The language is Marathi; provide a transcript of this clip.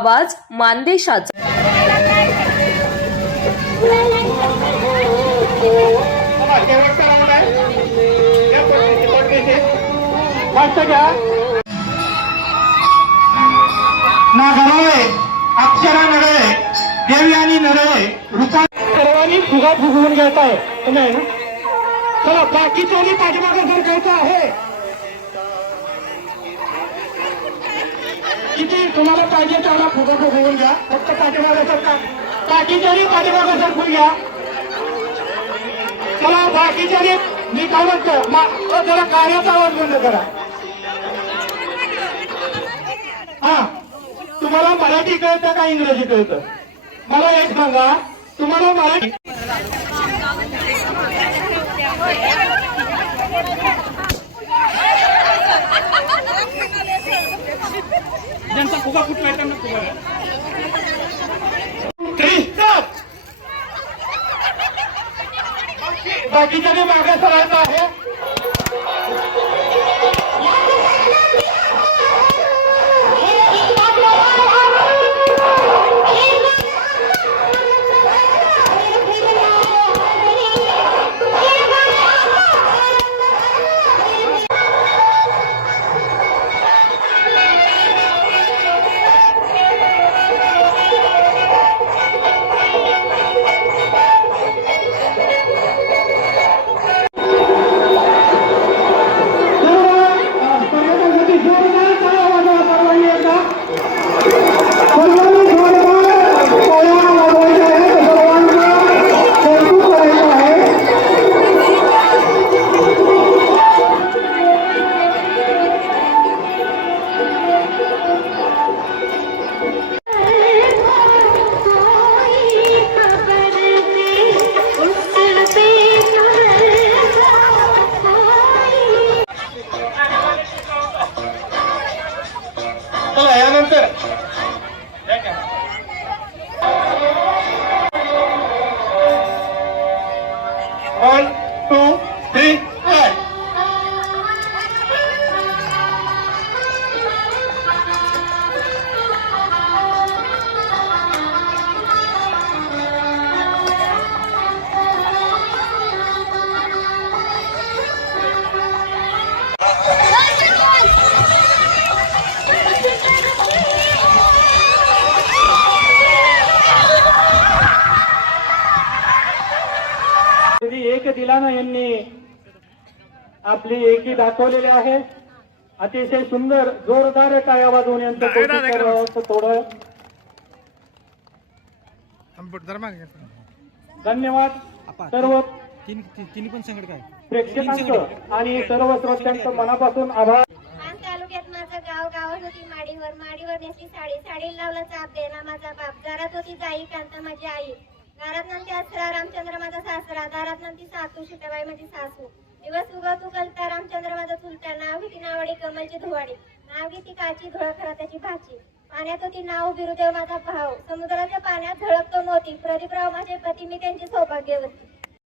आवाज मानदेशाचा. ना घराळे अक्षरा नरळे देवी आणि नरळे रूपा सर्वांनी फुगा फुगवून घ्यायचा आहे चला बाकीच्यांनी पाठीमागे सरकायचं आहे. की तुम्हाला पाहिजे तेवढा फुगा फुगवून घ्या. फक्त पाठीमागे सरका बाकीच्यानी पाठीमागे सरकून घ्या. मला बाकीच्यानी मी काय म्हणतो जरा कार्याचा आवाज बंद करा. हा तुम्हाला मराठी कळतं का इंग्रजी कळतं? मला एक सांगा तुम्हाला मराठी फुगा कुठला आहे त्यांना फुगा बाकीच्या Three, stop. मागे सरायचं आहे दिलाना यांनी आपली एकी दाखवलेली आहे. अतिशय सुंदर जोरदार टाळ्या वाजवून यांचं कौतुक करावं असं थोडं. धन्यवाद. सर्व तिन्ही पण संकट काय? प्रेक्षकांचं आणि सर्व श्रोत्यांचं मनापासून आभार. तालुक्यात माझं गाव गावात होती माडीवर. माडीवर नेसली साडी. साडी लावला चाप देना माझा बाप. दारात होती जाई कांता माझी आई. दारात असरा रामचंद्र माझा सासरा. दारात नंती सासू शिताबाई माझी सासू. दिवस उगवतो कलता रामचंद्र माझा चुलता. नाव घेती नावडी कमलची धुवाडी. नाव घेती काची धुळखरा त्याची भाची. पाण्यात होती नाव बिरुदेव माझा भाव. समुद्राच्या पाण्यात झळकतो मोती. प्रदीपराव माझे पती मी त्यांची सौभाग्यवती.